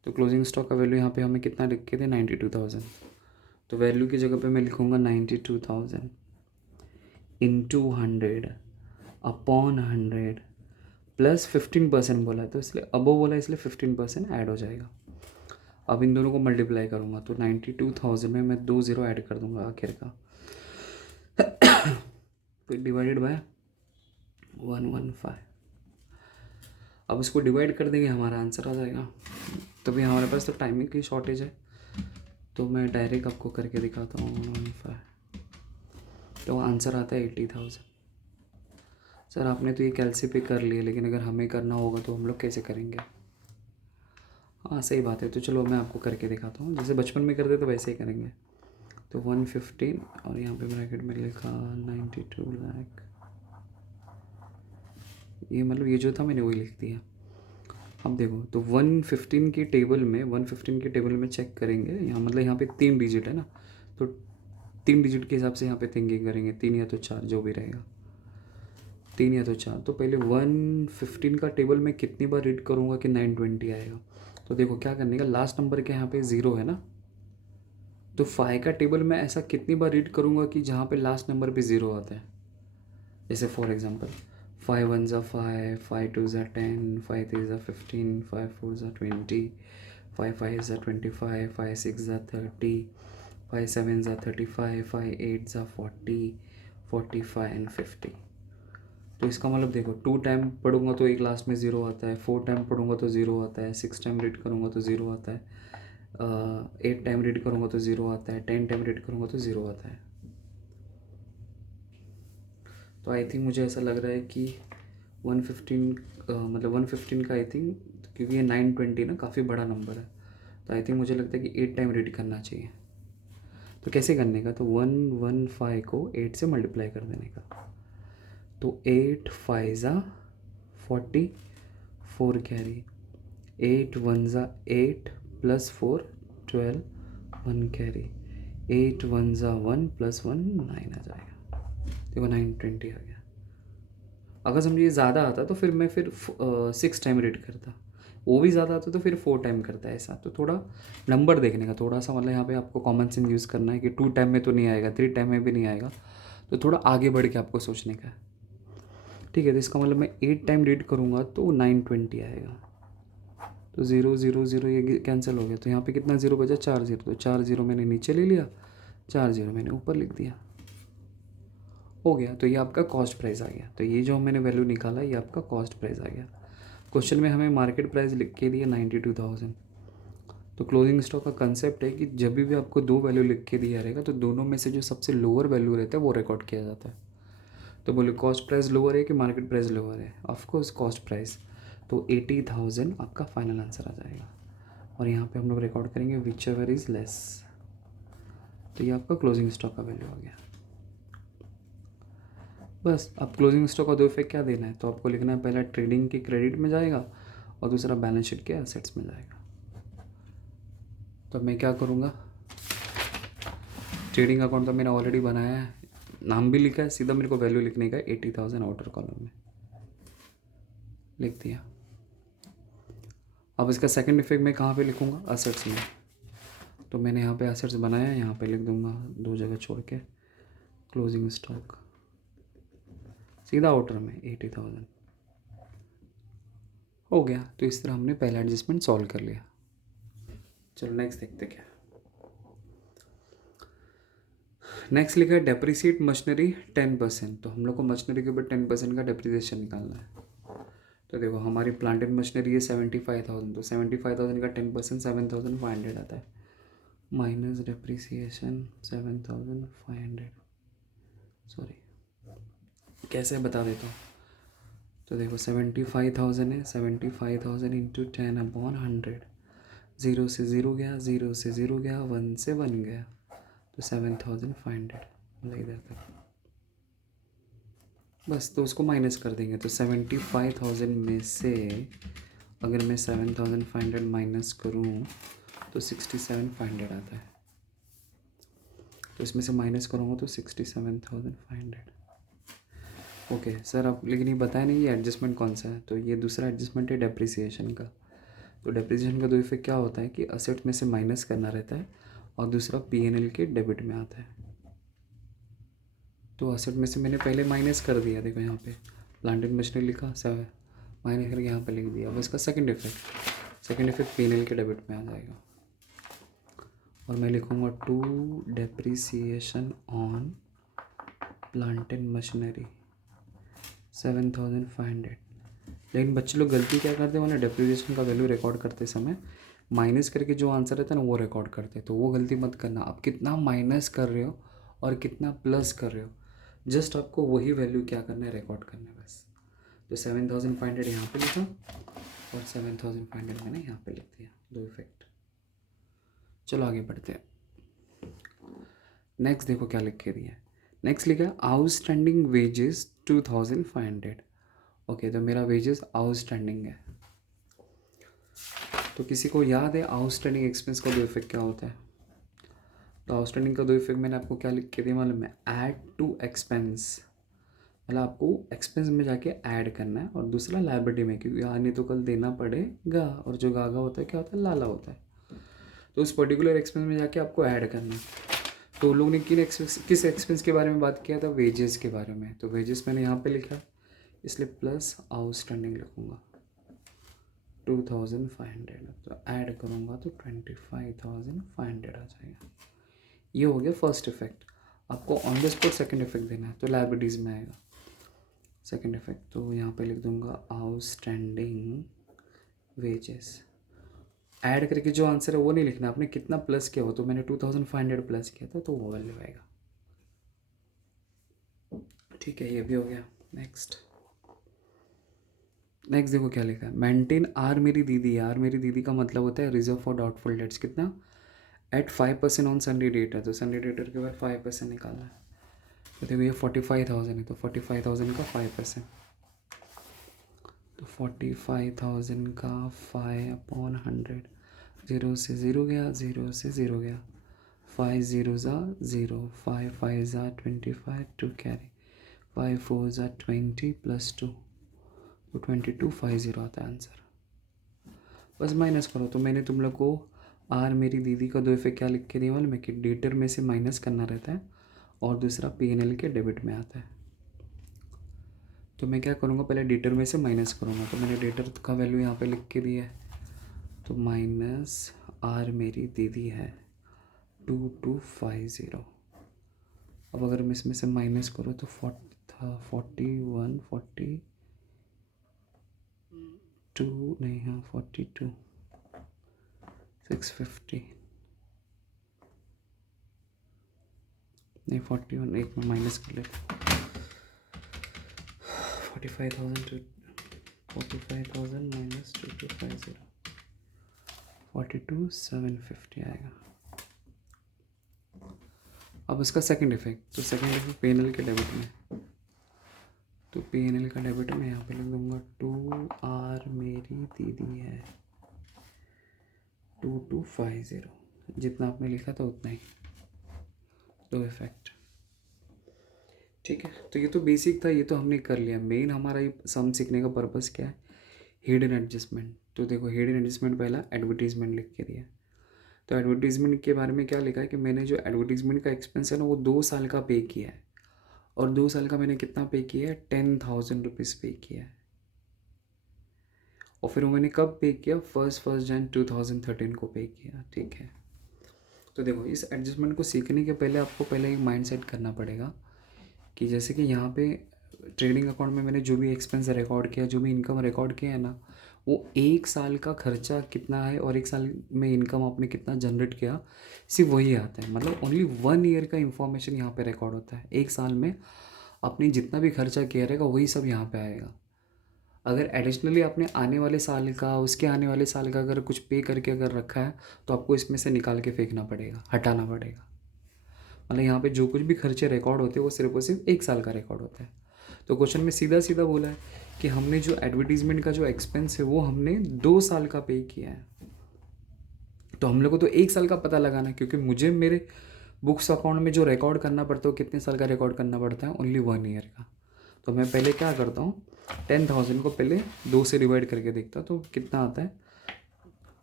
तो क्लोजिंग स्टॉक का वैल्यू यहाँ पे हमें कितना लिख के थे 92,000। तो वैल्यू की जगह पे मैं लिखूँगा 92,000 इंटू 100 अपॉन 100 प्लस 15% बोला है, तो इसलिए अबो बोला है, इसलिए 15% ऐड हो जाएगा। अब इन दोनों को मल्टीप्लाई करूँगा तो 92,000 में मैं 2 ज़ीरो ऐड कर दूँगा आखिर का, तो डिवाइडेड बाय 115। अब इसको डिवाइड कर देंगे, हमारा आंसर आ जाएगा। तभी हमारे पास तो टाइमिंग की शॉर्टेज है, तो मैं डायरेक्ट आपको करके दिखाता हूँ 115। तो आंसर आता है 80,000। सर आपने तो ये कैलसी पे कर लिया, लेकिन अगर हमें करना होगा तो हम लोग कैसे करेंगे? हाँ सही बात है, तो चलो मैं आपको करके दिखाता हूँ, जैसे बचपन में करते तो वैसे ही करेंगे। तो 115 और यहाँ पे ब्रैकेट में लिखा 92 लाख, ये मतलब ये जो था मैंने वही लिख दिया। अब देखो तो 115 की टेबल में 115 की टेबल में चेक करेंगे, यहाँ मतलब यहाँ पे 3 डिजिट है ना, तो 3 डिजिट के हिसाब से यहाँ पे थिंकिंग करेंगे, 3 या तो 4 जो भी रहेगा, 3 या तो 4। तो पहले 115 का टेबल में कितनी बार रीड करूँगा कि 920 आएगा? तो देखो क्या करने का, लास्ट नंबर के यहाँ पे 0 है ना, तो 5 का टेबल में ऐसा कितनी बार रीड करूँगा कि जहाँ पे लास्ट नंबर पे 0 आता है। जैसे फॉर एग्जांपल 5 1 ज़ा 5, 5 2 ज़ा 10, 5 3 ज़ा 15, 5 4 ज़ा 20, 5 5 ज़ा 25, 5 6 ज़ा 30, 5 7 ज़ा 35, 5 8 ज़ा 40, 45 एंड 50। तो इसका मतलब देखो 2 टाइम पढ़ूंगा तो एक लास्ट में 0 आता है, 4 टाइम पढ़ूंगा तो 0 आता है, 6 टाइम रीड करूंगा तो 0 आता है, 8 टाइम रीड करूंगा तो 0 आता है, 10 टाइम रीड करूंगा तो 0 आता है। तो आई थिंक मुझे ऐसा लग रहा है कि 115 मतलब 115 का आई थिंक, क्योंकि ये 920 ना काफ़ी बड़ा नंबर है, तो आई थिंक मुझे लगता है कि 8 टाइम रीड करना चाहिए। तो कैसे करने का, तो 115 को 8 से मल्टीप्लाई कर देने का, तो 8 5 ज़ा 40, 4 कैरी, 8 1 ज़ा 8 प्लस 4 12, 1 कैरी, 8 1 ज़ा 1 प्लस 1 9 आ जाएगा। देखो 920 आ गया। अगर समझिए ज़्यादा आता तो फिर मैं 6 टाइम रीड करता, वो भी ज़्यादा आता तो फिर 4 टाइम करता है। ऐसा तो थोड़ा नंबर देखने का थोड़ा सा, मतलब यहाँ पे आपको कॉमन सेंस यूज़ करना है कि 2 टाइम में तो नहीं आएगा, 3 टाइम में भी नहीं आएगा, तो थोड़ा आगे बढ़ के आपको सोचने का है। ठीक है, तो इसका मतलब मैं 8 टाइम रीड करूँगा तो 920 आएगा। तो 0 0 0 ये कैंसिल हो गया, तो यहाँ पे कितना 0 बचा, 4 0, तो 4 0 मैंने नीचे ले लिया, 4 0 मैंने ऊपर लिख दिया, हो गया। तो ये आपका कॉस्ट प्राइस आ गया। तो ये जो मैंने वैल्यू निकाला ये आपका कॉस्ट प्राइस आ गया। क्वेश्चन में हमें मार्केट प्राइस लिख के दिया 92,000। तो क्लोजिंग स्टॉक का कंसेप्ट है कि जब भी आपको 2 वैल्यू लिख के दिया रहेगा तो दोनों में से जो सबसे लोअर वैल्यू रहता है वो रिकॉर्ड किया जाता है। तो बोले कॉस्ट प्राइस लोअर है कि मार्केट प्राइस लोअर है? Of course cost price. तो 80,000 आपका फाइनल आंसर आ जाएगा, और यहाँ पे हम लोग रिकॉर्ड करेंगे विच एवर इज़ लेस। तो ये आपका क्लोजिंग स्टॉक का वैल्यू आ गया। बस अब क्लोजिंग स्टॉक का 2 इफेक्ट क्या देना है, तो आपको लिखना है पहला ट्रेडिंग की क्रेडिट में जाएगा और दूसरा बैलेंस शीट के एसेट्स में जाएगा। तो मैं क्या करूँगा, ट्रेडिंग अकाउंट तो मैंने ऑलरेडी बनाया है, नाम भी लिखा है, सीधा मेरे को वैल्यू लिखने का है 80,000 आउटर कॉलम में लिख दिया। अब इसका सेकंड इफेक्ट मैं कहाँ पे लिखूँगा, असेट्स में। तो मैंने यहाँ पे असेट्स बनाया है, यहाँ पे लिख दूँगा 2 जगह छोड़ के क्लोजिंग स्टॉक, सीधा आउटर में 80,000 हो गया। तो इस तरह हमने पहला एडजस्टमेंट सॉल्व कर लिया। चलो नेक्स्ट देखते क्या। नेक्स्ट लिखा है डेप्रिसिएट मशीनरी 10%। तो हम लोग को मशीनरी के ऊपर 10% का डेप्रिसिएशन निकालना है। तो देखो हमारी प्लांट एंड मशीनरी है 75,000, तो 75,000 का 10% 7,500 आता है, माइनस डेप्रिसिएशन 7,500, सॉरी कैसे बता देता हूँ। तो देखो 75,000 है, 75,000 इंटू 10 अपॉन 100, 0 से 0 गया, 0 से 0 गया, 1 से 1 गया, तो 7,500 मतलब इधर तक। बस तो उसको माइनस कर देंगे, तो 75,000 में से अगर मैं 7,500 माइनस करूँ तो 67,500 आता है। तो इसमें से माइनस करूँगा तो 67,500। ओके सर, आप लेकिन ये बताया नहीं ये एडजस्टमेंट कौन सा है। तो ये दूसरा एडजस्टमेंट है डेप्रिसिएशन का। तो डेप्रिसिएशन का दो इफेक्ट क्या होता है कि असेट में से माइनस करना रहता है और दूसरा P&L के डेबिट में आता है। तो असेट में से मैंने पहले माइनस कर दिया, देखो यहाँ पे प्लांट एंड मशीनरी लिखा, सब माइनस करके यहाँ पे लिख दिया। अब इसका सेकंड इफेक्ट P&L के डेबिट में आ जाएगा और मैं लिखूँगा to depreciation on plant and machinery 7,500। लेकिन बच्चे लोग गलती क्या करते हैं, मतलब डेप्रिसिएशन का वैल्यू रिकॉर्ड करते समय माइनस करके जो आंसर रहता है ना वो रिकॉर्ड करते हैं। तो वो गलती मत करना। आप कितना माइनस कर रहे हो और कितना प्लस कर रहे हो, जस्ट आपको वही वैल्यू क्या करना है, रिकॉर्ड करना है बस। तो 7,500 यहाँ पे लिखा और 7,500 मैंने यहाँ पे लिख दिया, दो इफेक्ट। चलो आगे बढ़ते हैं। नेक्स्ट देखो क्या लिख के दिया है। नेक्स्ट लिखा है आउटस्टैंडिंग वेजेस 2,500। ओके, तो मेरा वेजेस आउटस्टैंडिंग है। तो किसी को याद है आउटस्टैंडिंग एक्सपेंस का दो इफेक्ट क्या होता है? तो आउटस्टैंडिंग का दो इफेक्ट मैंने आपको क्या लिख के दिया मालूम है? ऐड टू एक्सपेंस, मतलब आपको एक्सपेंस में जाके ऐड करना है और दूसरा लायबिलिटी में, क्योंकि आने तो कल देना पड़ेगा और जो गागा होता है क्या होता है, लाला होता है। तो उस पर्टिकुलर एक्सपेंस में जाके आपको ऐड करना है। तो लोग ने किस एक्सपेंस के बारे में बात किया था? वेजेस के बारे में। तो वेजेस मैंने यहाँ पे लिखा, इसलिए प्लस आउटस्टैंडिंग लिखूँगा 2,500। तो ऐड करूँगा तो 25,500 आ जाएगा। ये हो गया फर्स्ट इफेक्ट। आपको on the spot second effect देना है, तो लायबिलिटीज़ में आएगा सेकेंड इफेक्ट। तो यहाँ पे लिख दूँगा आउटस्टैंडिंग वेजेस। ऐड करके जो आंसर है वो नहीं लिखना, आपने कितना प्लस किया हो। तो मैंने 2,500 प्लस किया था तो वो वैल्यू आएगा। ठीक है, ये भी हो गया। नेक्स्ट देखो क्या लिखा है, मेंटेन आर मेरी दीदी। आर मेरी दीदी का मतलब होता है रिजर्व फॉर डाउटफुल डेट्स। कितना? एट 5% ऑन सन्डे डेट है, तो सन्डे डेटर के बाद 5% निकालना है। तो देखो ये 45,000 है, तो 45,000 का 5%, तो 45,000 का 5/100। 0 से 0 गया, 0 से 0 गया, 5 0 ज़ा 0, 5 5 ज़ा 25, 2 कैरी, 5 4 ज़ा 20 प्लस 2, तो 2250 आता है आंसर। बस माइनस करो। तो मैंने तुम लोग को आर मेरी दीदी का दो इफेक्ट क्या लिख के दिया मालूम है कि डेटर में से माइनस करना रहता है और दूसरा P&L के डेबिट में आता है। तो मैं क्या करूँगा, पहले डेटर में से माइनस करूँगा। तो मैंने डेटर का वैल्यू यहाँ पे लिख के दिया है, तो माइनस आर मेरी दीदी है 2250। अब अगर मैं इसमें से माइनस करूँ तो 41 42 नहीं, हाँ 42 650 नहीं 41, एक में माइनस कर लेते 45,000 माइनस 2250, 42,750 आएगा। अब इसका सेकंड इफेक्ट, तो सेकंड इफेक्ट P&L के डेबिट में। तो P&L का डेबिट में यहाँ पे लिख दूँगा 2R मेरी दीदी है 2250, जितना आपने लिखा था उतना ही, दो इफेक्ट। ठीक है, तो ये तो बेसिक था, ये तो हमने कर लिया। मेन हमारा ये सम सीखने का पर्पस क्या है? Hidden adjustment. तो देखो हिडन एडजस्टमेंट पहला एडवर्टीजमेंट लिख के दिया। तो एडवर्टीजमेंट के बारे में क्या लिखा है कि मैंने जो एडवर्टीजमेंट का एक्सपेंस है ना वो 2 साल का पे किया है, और 2 साल का मैंने कितना पे किया है? 10,000 रुपीज़ पे किया है। और फिर वो मैंने कब पे किया? 1 जनवरी 2013 को पे किया। ठीक है, तो देखो इस एडजस्टमेंट को सीखने के पहले आपको पहले एक माइंड सेट करना पड़ेगा कि जैसे कि यहाँ पे ट्रेडिंग अकाउंट में मैंने जो भी एक्सपेंस रिकॉर्ड किया, जो भी इनकम रिकॉर्ड किया है ना, वो 1 साल का खर्चा कितना है और 1 साल में इनकम आपने कितना जनरेट किया, सिर्फ वही आता है। मतलब ओनली 1 ईयर का इंफॉर्मेशन यहाँ पे रिकॉर्ड होता है। 1 साल में आपने जितना भी खर्चा किया रहेगा वही सब यहाँ पे आएगा। अगर एडिशनली आपने आने वाले साल का, उसके आने वाले साल का अगर कुछ पे करके अगर रखा है तो आपको इसमें से निकाल के फेंकना पड़ेगा, हटाना पड़ेगा। मतलब यहाँ पे जो कुछ भी खर्चे रिकॉर्ड होते हैं वो सिर्फ और सिर्फ 1 साल का रिकॉर्ड होता है। तो क्वेश्चन में सीधा सीधा बोला है कि हमने जो एडवर्टीजमेंट का जो एक्सपेंस है वो हमने 2 साल का पे किया है। तो हम लोग को तो 1 साल का पता लगाना है, क्योंकि मुझे मेरे बुक्स अकाउंट में जो रिकॉर्ड करना पड़ता है वो कितने साल का रिकॉर्ड करना पड़ता है? ओनली 1 ईयर का। तो मैं पहले क्या करता हूँ, 10,000 को पहले 2 से डिवाइड करके देखता हूँ तो कितना आता है,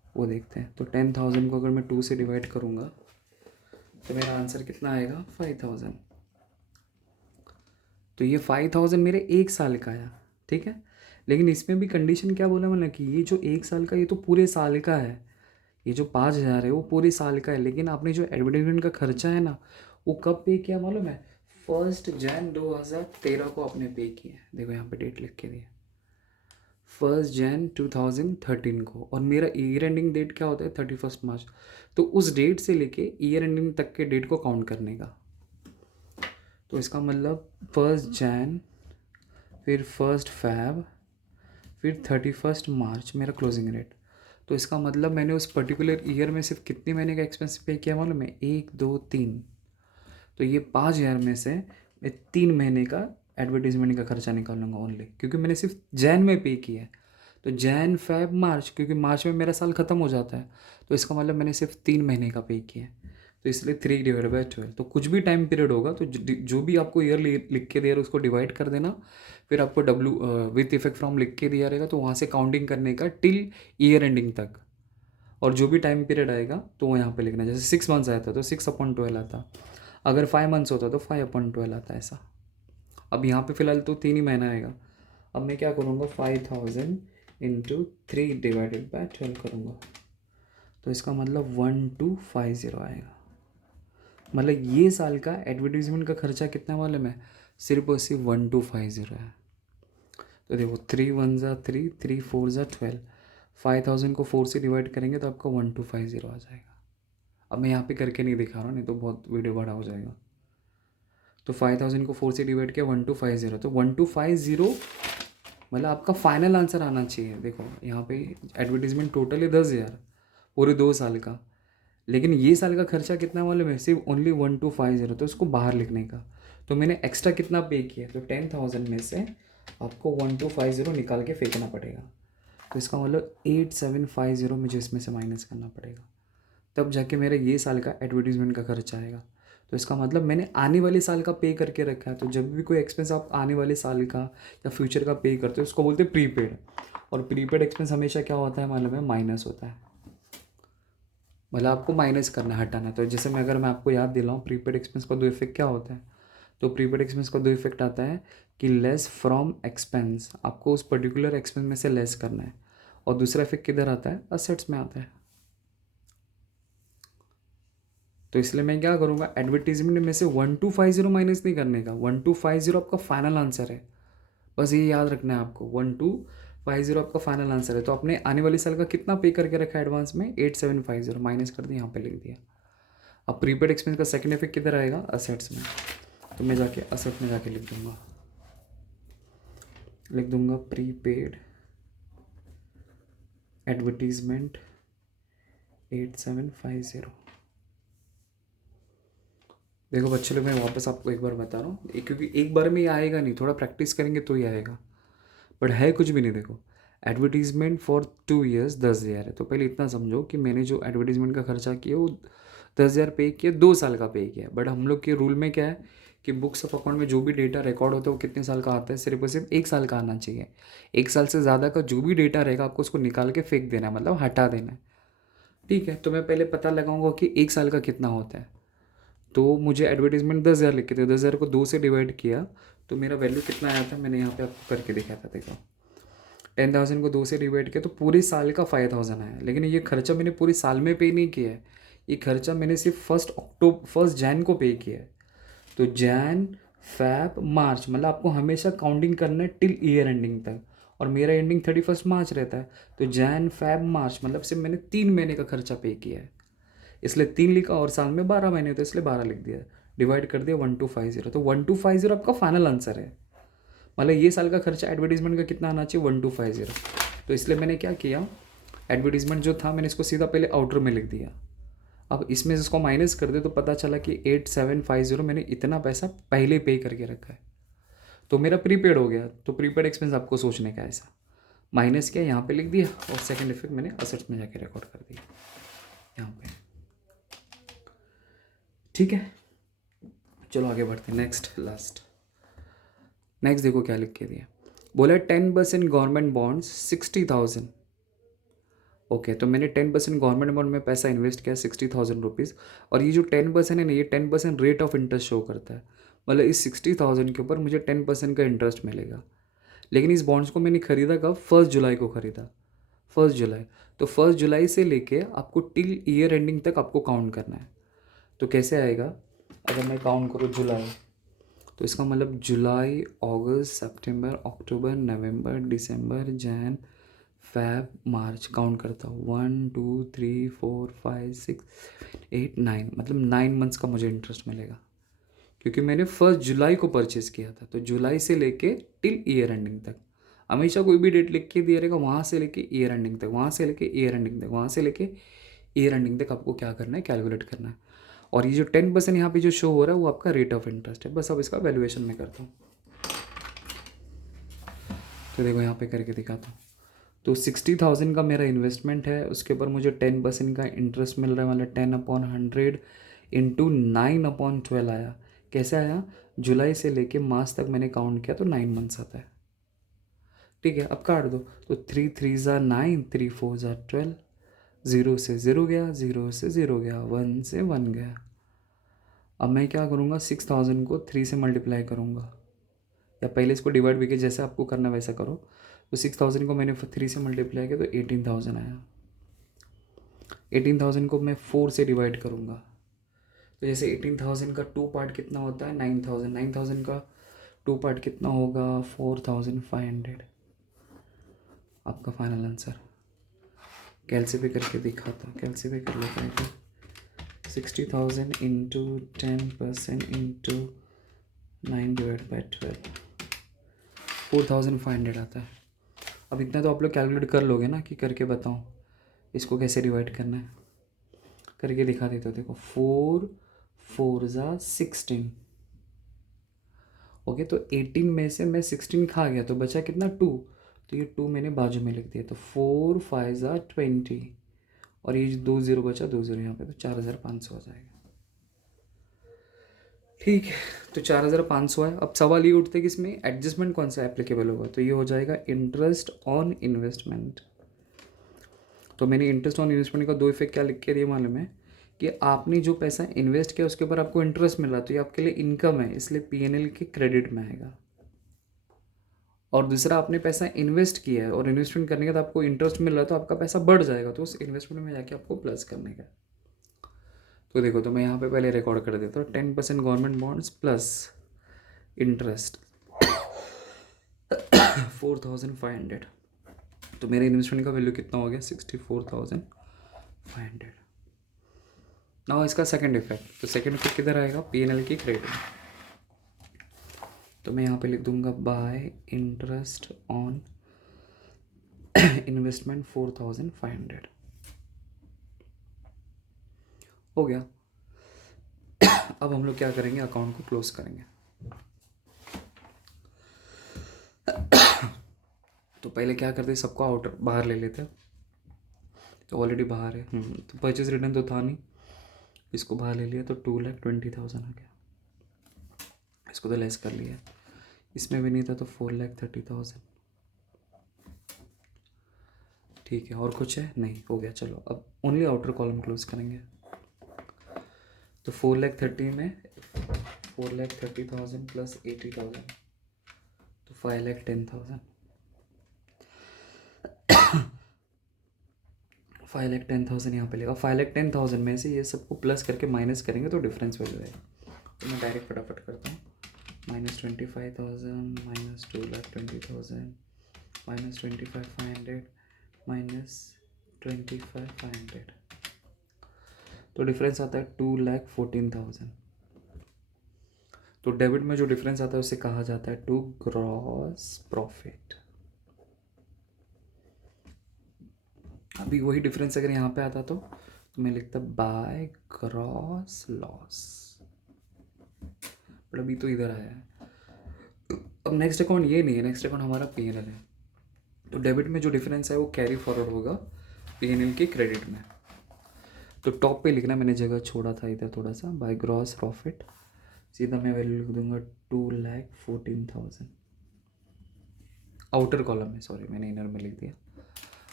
वो देखते हैं। तो 10,000 को अगर मैं 2 से डिवाइड करूँगा तो मेरा आंसर कितना आएगा 5,000। तो ये 5,000 मेरे 1 साल का आया, ठीक है। लेकिन इसमें भी कंडीशन क्या बोला मैंने कि ये जो 1 साल का ये तो पूरे साल का है, ये जो 5,000 है वो पूरे साल का है। लेकिन आपने जो एडवर्टाइजमेंट का खर्चा है ना वो कब पे किया मालूम है? 1 जनवरी 2013 को आपने पे किया है। देखो यहाँ पे डेट लिख के दिया 1 जनवरी 2013 को, और मेरा ईयर एंडिंग डेट क्या होता है 31 मार्च। तो उस डेट से लेके ईयर एंडिंग तक के डेट को काउंट करने का। तो इसका मतलब 1 जनवरी, फिर 1 फरवरी, फिर 31 मार्च मेरा क्लोजिंग रेट। तो इसका मतलब मैंने उस पर्टिकुलर ईयर में सिर्फ कितने महीने का एक्सपेंस पे किया मालूम है? 1, 2, 3। तो ये 5,000 में से मैं 3 महीने का एडवर्टीजमेंट का खर्चा निकालूंगा ओनली, क्योंकि मैंने सिर्फ जैन में पे किया है। तो जैन, फेब, मार्च, क्योंकि मार्च में मेरा साल ख़त्म हो जाता है, तो इसका मतलब मैंने सिर्फ 3 महीने का पे किया है। तो इसलिए 3/12। तो कुछ भी टाइम पीरियड होगा तो जो भी आपको ईयर लिख के दिया है उसको डिवाइड कर देना। फिर आपको विथ इफेक्ट फ्रॉम लिख के दिया रहेगा तो वहाँ से काउंटिंग करने का टिल ईयर एंडिंग तक। और जो भी टाइम पीरियड आएगा तो वो यहाँ पे लिखना। जैसे 6 मंथ्स आया था तो 6/12 आता, अगर 5 मंथ्स होता तो 5/12 आता, ऐसा। अब यहाँ पे फ़िलहाल तो 3 ही महीना आएगा। अब मैं क्या करूँगा 5,000 इंटू 3/12 करूँगा। तो इसका मतलब 1250 आएगा। मतलब ये साल का एडवर्टीजमेंट का खर्चा कितना मालूम है? सिर्फ और सिर्फ 1250 है। तो देखो 3 1 3, 3 4 12, 5,000 को 4 से डिवाइड करेंगे तो आपका 1250 आ जाएगा। अब मैं यहाँ पे करके नहीं दिखा रहा हूँ, नहीं तो बहुत वीडियो बड़ा हो जाएगा। तो 5,000 को 4 से डिवाइड किया 1250, तो 1250 मतलब आपका फाइनल आंसर आना चाहिए। देखो यहाँ पे एडवर्टीजमेंट टोटल है 10,000 पूरे 2 साल का, लेकिन ये साल का खर्चा कितना मालूम है? सिर्फ ओनली 1250, तो उसको बाहर लिखने का। तो मैंने एक्स्ट्रा कितना पे किया? तो 10,000 में से आपको 1250 निकाल के फेंकना पड़ेगा। तो इसका मतलब 8750 मुझे इसमें से माइनस करना पड़ेगा, तब जाके मेरा ये साल का एडवर्टीजमेंट का खर्चा आएगा। तो इसका मतलब मैंने आने वाले साल का पे करके रखा है। तो जब भी कोई एक्सपेंस आप आने वाले साल का या फ्यूचर का पे करते हो उसको बोलते हैं प्रीपेड। और प्रीपेड एक्सपेंस हमेशा क्या होता है मालूम है? माइनस होता है। मतलब आपको माइनस करना है, हटाना है। तो जैसे अगर मैं आपको याद दिलाऊँ प्रीपेड एक्सपेंस का दो इफेक्ट क्या होता है, तो प्रीपेड एक्सपेंस का दो इफेक्ट आता है कि लेस फ्रॉम एक्सपेंस, आपको उस पर्टिकुलर एक्सपेंस में से लेस करना है। और दूसरा इफेक्ट किधर आता है? असेट्स में आता है। तो इसलिए मैं क्या करूँगा एडवर्टीजमेंट में से 1250 माइनस नहीं करने का। 1250 आपका फाइनल आंसर है, बस ये याद रखना है आपको। 1250 आपका फाइनल आंसर है। तो आपने आने वाले साल का कितना पे करके रखा है एडवांस में? 8750 माइनस कर दिया, यहाँ पे लिख दिया। अब प्रीपेड एक्सपेंस का सेकंड इफेक्ट किधर आएगा? असेट्स में। तो मैं जाके असेट में जाके लिख दूंगा प्रीपेड एडवर्टीजमेंट 8750। देखो बच्चे लोग मैं वापस आपको एक बार बता रहा हूँ, क्योंकि एक बार में ये आएगा नहीं, थोड़ा प्रैक्टिस करेंगे तो ही आएगा। बट है कुछ भी नहीं। देखो एडवर्टीजमेंट फॉर 2 ईयर्स 10,000 है। तो पहले इतना समझो कि मैंने जो एडवर्टीजमेंट का खर्चा किया वो 10,000 पे किया, 2 साल का पे किया। बट हम लोग के रूल में क्या है कि बुक्स ऑफ अकाउंट में जो भी डेटा रिकॉर्ड होता है वो कितने साल का आता है? सिर्फ और सिर्फ 1 साल का आना चाहिए। 1 साल से ज़्यादा का जो भी डेटा रहेगा आपको उसको निकाल के फेंक देना है, मतलब हटा देना है। ठीक है, तो मैं पहले पता लगाऊंगा कि 1 साल का कितना होता है। तो मुझे एडवर्टीजमेंट 10,000 लिख के थे, 10,000 को 2 से डिवाइड किया तो मेरा वैल्यू कितना आया था? मैंने यहाँ पे आपको करके दिखाया था। देखो 10,000 को 2 से डिवाइड किया तो पूरे साल का 5,000 आया। लेकिन ये खर्चा मैंने पूरे साल में पे नहीं किया है, ये खर्चा मैंने सिर्फ 1 जैन को पे किया है। तो जैन, फैब, मार्च, मतलब आपको हमेशा काउंटिंग करना है टिल ईयर एंडिंग तक। और मेरा एंडिंग 31 मार्च रहता है। तो जैन, फैब, मार्च मतलब सिर्फ मैंने 3 महीने का खर्चा पे किया है, इसलिए 3 लिखा। और साल में 12 महीने होते इसलिए 12 लिख दिया। डिवाइड कर दिया 1250। तो 1250 आपका फाइनल आंसर है। मतलब ये साल का खर्चा एडवर्टीजमेंट का कितना आना चाहिए? 1250। तो इसलिए मैंने क्या किया, एडवर्टीजमेंट जो था मैंने इसको सीधा पहले आउटर में लिख दिया। अब इसमें से इसको माइनस कर दे तो पता चला कि 8750 मैंने इतना पैसा पहले पे करके रखा है, तो मेरा प्रीपेड हो गया। तो प्रीपेड एक्सपेंस आपको सोचने का ऐसा माइनस किया, यहाँ पे लिख दिया, और सेकंड इफेक्ट मैंने असेट्स में जाके रिकॉर्ड कर दिया यहाँ पे। ठीक है, चलो आगे बढ़ते हैं। नेक्स्ट देखो क्या लिख के दिया। बोला 10% गवर्नमेंट बॉन्ड्स 60,000 ओके, तो मैंने 10% गवर्नमेंट बॉन्ड में पैसा इन्वेस्ट किया 60,000 रुपीज़, और ये जो 10% है ना, ये 10% रेट ऑफ इंटरेस्ट शो करता है। मतलब इस 60,000 के ऊपर मुझे 10% का इंटरेस्ट मिलेगा। लेकिन इस बॉन्ड्स को मैंने ख़रीदा कब? 1 जुलाई को ख़रीदा, 1 जुलाई। तो 1 जुलाई से लेके आपको टिल ईयर एंडिंग तक आपको काउंट करना है। तो कैसे आएगा? अगर मैं काउंट करूँ जुलाई, तो इसका मतलब जुलाई, अगस्त, सितंबर, अक्टूबर, नवंबर, दिसंबर, जैन, फैब, मार्च, काउंट करता हूँ 1 2 3 4 5 6 8 9, मतलब 9 मंथ्स का मुझे इंटरेस्ट मिलेगा, क्योंकि मैंने 1 जुलाई को परचेज़ किया था। तो जुलाई से लेके टिल ईयर एंडिंग तक हमेशा कोई भी डेट लिख के दिया रहेगा, वहाँ से लेके ईयर एंडिंग तक, वहाँ से लेके ईयर एंडिंग तक, वहाँ से लेके ईयर एंडिंग तक आपको क्या करना है? कैलकुलेट करना है। और ये जो 10% यहाँ पे जो शो हो रहा है वो आपका रेट ऑफ इंटरेस्ट है। बस अब इसका वैल्यूएशन मैं करता हूँ। तो देखो यहाँ पे करके दिखाता हूँ। तो 60,000 का मेरा इन्वेस्टमेंट है, उसके ऊपर मुझे 10% का इंटरेस्ट मिल रहा है, मतलब 10/100 इंटू 9/12 आया। कैसे आया? जुलाई से लेके मार्च तक मैंने काउंट किया तो 9 मंथ्स आता है। ठीक है, अब काट दो। तो 3 3 ज़ा 9, 3 4 ज़ा 12, 0 से 0 गया, 0 से 0 गया, 1 से 1 गया। अब मैं क्या करूँगा? 6,000 को 3 से मल्टीप्लाई करूँगा, या पहले इसको डिवाइड भी के जैसे आपको करना वैसा करो। तो 6,000 को मैंने 3 से मल्टीप्लाई किया तो 18,000 आया। 18,000 को मैं 4 से डिवाइड करूँगा, तो जैसे 18,000 का 2 पार्ट कितना होता है? 9,000। 9,000 का 2 पार्ट कितना होगा? 4,500। आपका फाइनल आंसर। कैलसी करके दिखाता हूँ, कैलसी कर लेते हैं। 60,000 इंटू 10% इंटू 9/12, 4,500 आता है। अब इतना तो आप लोग कैलकुलेट कर लोगे ना, कि करके बताऊँ इसको कैसे डिवाइड करना है? करके दिखा देते हो। देखो 4 4 ज़ा 16। ओके, तो 18 में से मैं 16 खा गया तो बचा कितना? 2। तो ये 2 मैंने बाजू में लिख दिया, तो 4 5 ज़ा 20, और ये 2 0 बचा, 2 0 यहाँ पे, तो 4,500 हो जाएगा। ठीक है, तो 4,500 है। अब सवाल ये उठते कि इसमें एडजस्टमेंट कौन सा एप्लीकेबल होगा? तो ये हो जाएगा इंटरेस्ट ऑन इन्वेस्टमेंट। तो मैंने इंटरेस्ट ऑन इन्वेस्टमेंट का 2 इफेक्ट क्या लिख के दिया मालूम है? कि आपने जो पैसा इन्वेस्ट किया उसके ऊपर आपको इंटरेस्ट मिल रहा है, तो ये आपके लिए इनकम है, इसलिए पीएनएल के क्रेडिट में आएगा। और दूसरा, आपने पैसा इन्वेस्ट किया है और इन्वेस्टमेंट करने के बाद आपको इंटरेस्ट मिल रहा है, तो आपका पैसा बढ़ जाएगा, तो उस इन्वेस्टमेंट में जाके आपको प्लस करने का। तो देखो, तो मैं यहाँ पे पहले रिकॉर्ड कर देता हूँ। 10% गवर्नमेंट बॉन्ड्स प्लस इंटरेस्ट 4,500। तो मेरे इन्वेस्टमेंट का वैल्यू कितना हो गया? 64,500। ना इसका सेकंड इफेक्ट, तो सेकंड इफेक्ट किधर आएगा? पीएनएल की क्रेडिट में। तो मैं यहाँ पे लिख दूंगा बाय इंटरेस्ट ऑन इन्वेस्टमेंट 4,500 हो गया। अब हम लोग क्या करेंगे? अकाउंट को क्लोज करेंगे। तो पहले क्या करते हैं? सबको आउटर बाहर ले लेते हैं। तो ऑलरेडी बाहर है, तो परचेज रिटर्न तो था नहीं, इसको बाहर ले लिया, तो 2,20,000 आ गया। इसको तो लेस कर लिया, इसमें भी नहीं था, तो 4,30,000। ठीक है, और कुछ है? नहीं, हो गया। चलो अब ओनली आउटर कॉलम क्लोज करेंगे। तो 4,30,000 में 4,30,000 प्लस 80,000, तो 5,10,000। 5,10,000 यहाँ पे लेगा। 5,10,000 में से ये सबको प्लस करके माइनस करेंगे तो डिफरेंस वैल्यू है। तो मैं डायरेक्ट फटाफट करता हूँ। -25,000 -2,20,000 -25,500 -25,500, तो डिफरेंस आता है 2,14,000। तो डेबिट में जो डिफरेंस आता है उसे कहा जाता है टू ग्रॉस प्रॉफिट। अभी वही डिफरेंस अगर यहाँ पे आता तो मैं लिखता बाय ग्रॉस लॉस, बट अभी तो इधर आया है। अब नेक्स्ट अकाउंट ये नहीं है, नेक्स्ट अकाउंट हमारा पीएनएल है। तो डेबिट में जो डिफरेंस है वो कैरी फॉरवर्ड होगा पीएनएल के क्रेडिट में। तो टॉप पे लिखना, मैंने जगह छोड़ा था इधर थोड़ा सा, बाय ग्रॉस प्रॉफिट। सीधा मैं वैल्यू लिख दूंगा 2,14,000 आउटर कॉलम में, सॉरी मैंने इनर में लिख दिया।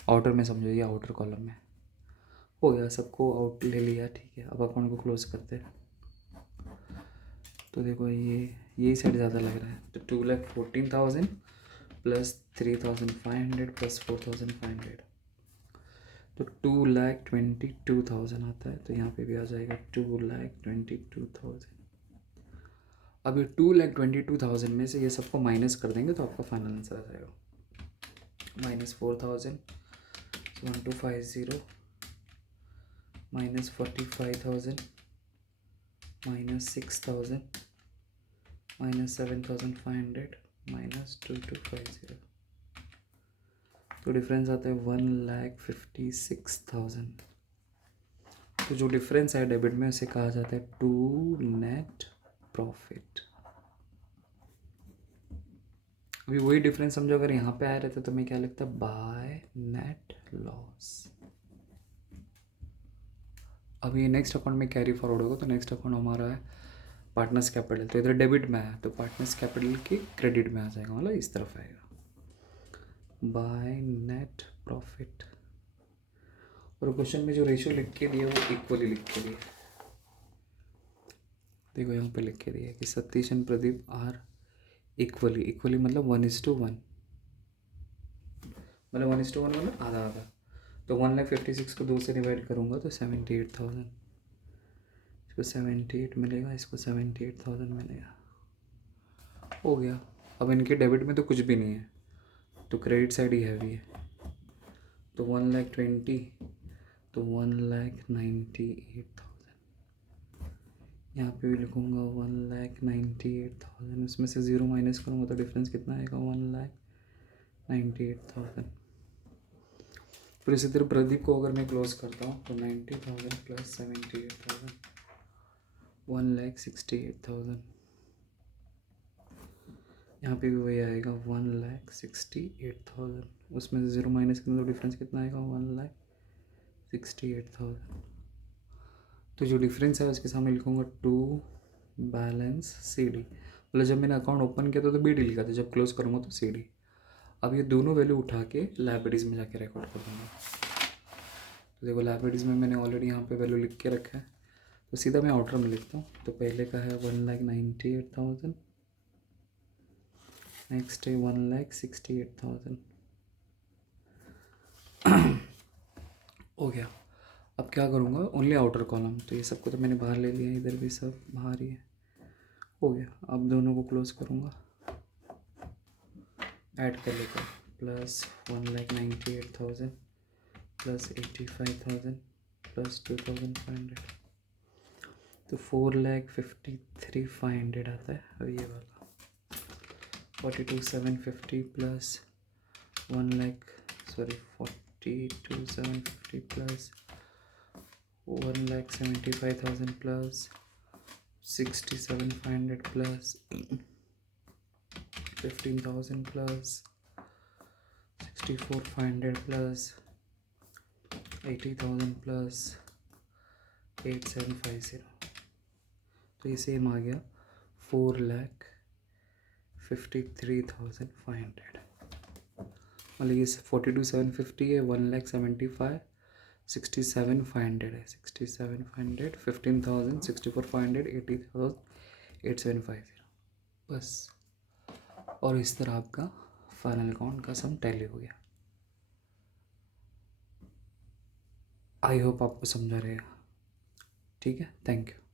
आउटर में समझो, ये आउटर कॉलम में हो गया, सबको आउट ले लिया, ठीक है। अब अकाउंट को क्लोज करते हैं। तो देखो यही साइड ज़्यादा लग रहा है, तो 2,14,000 प्लस 3,500 प्लस 4,500, तो 2,22,000 आता है। तो यहाँ पे भी आ जाएगा 2,22,000। अब ये 2,22,000 में से ये सबको माइनस कर देंगे तो आपका फाइनल आंसर आ जाएगा -4,000, 1,250, -45,000, -6,000, -7,500, -2,250। तो डिफरेंस आता है 1,56,000। तो जो डिफरेंस है डेबिट में उसे कहा जाता है टू नेट प्रॉफिट। अभी वही डिफरेंस समझो, अगर यहाँ पे आया रहता तो मैं क्या लिखता, बाय नेट लॉस। अभी नेक्स्ट अकाउंट में कैरी फॉरवर्ड होगा, तो नेक्स्ट अकाउंट हमारा है पार्टनर्स कैपिटल। तो इधर डेबिट में आया तो पार्टनर्स कैपिटल के क्रेडिट में आ जाएगा, मतलब इस तरफ आएगा बाय नेट प्रॉफिट। और क्वेश्चन में जो रेशियो लिख के दिया वो इक्वली लिख के दिया। देखो यहाँ पे लिख के दिया कि Satish and Pradeep are equally मतलब 1:1, मतलब 1:1 मतलब आधा आधा। तो 1,56,000 को 2 से डिवाइड करूँगा तो 78,000, इसको 78 मिलेगा, इसको 78,000 मिलेगा, हो गया। अब इनके डेबिट में तो कुछ भी नहीं है, तो क्रेडिट साइड ही हैवी है। तो 1,20,000, तो 1,98,000। यहाँ पे भी लिखूँगा 1,98,000, उसमें से 0 माइनस करूँगा तो डिफरेंस कितना आएगा, 1,98,000। फिर इसी तरह प्रदीप को अगर मैं क्लोज करता हूँ तो 90,000 प्लस 78,000, 1,68,000। यहाँ पे भी वही आएगा 1,68,000, उसमें से 0 माइनस करूँ तो डिफरेंस कितना आएगा, 1,68,000। तो जो डिफरेंस है उसके सामने लिखूँगा टू बैलेंस सी डी। मतलब जब मैंने अकाउंट ओपन किया था तो बी डी लिखा था, जब क्लोज करूँगा तो सी डी। अब ये दोनों वैल्यू उठा के लाइब्रेरीज में जाके रिकॉर्ड कर दूँगा। तो देखो लाइब्रेरीज में मैंने ऑलरेडी यहाँ पे वैल्यू लिख के रखा है, तो सीधा मैं आउटर में लिखता हूँ। तो पहले का है 1,98,000, नेक्स्ट है 1,68,000। हो गया। अब क्या करूँगा, ओनली आउटर कॉलम। तो ये सबको तो मैंने बाहर ले लिया, इधर भी सब बाहर ही है, हो गया। अब दोनों को क्लोज करूँगा, ऐड कर लेता हूँ, प्लस 1,98,000 प्लस 85,000 प्लस 2,500, तो 4,53,500 आता है। अब ये वाला 42,750 plus 42,750 plus 1,75,000 plus 67,500 plus 15,000 plus 64,500 plus 80,000 plus 8,750। तो ये सेम आ गया 4,53,500। मतलब ये 42,750 है, 1,75,000, 67,500 है, 67,500, 15,000, 64,500, 80,000, 8,750, बस। और इस तरह आपका फाइनल अकाउंट का सम टैली हो गया। आई होप आपको समझा रहेगा, ठीक है। Thank you.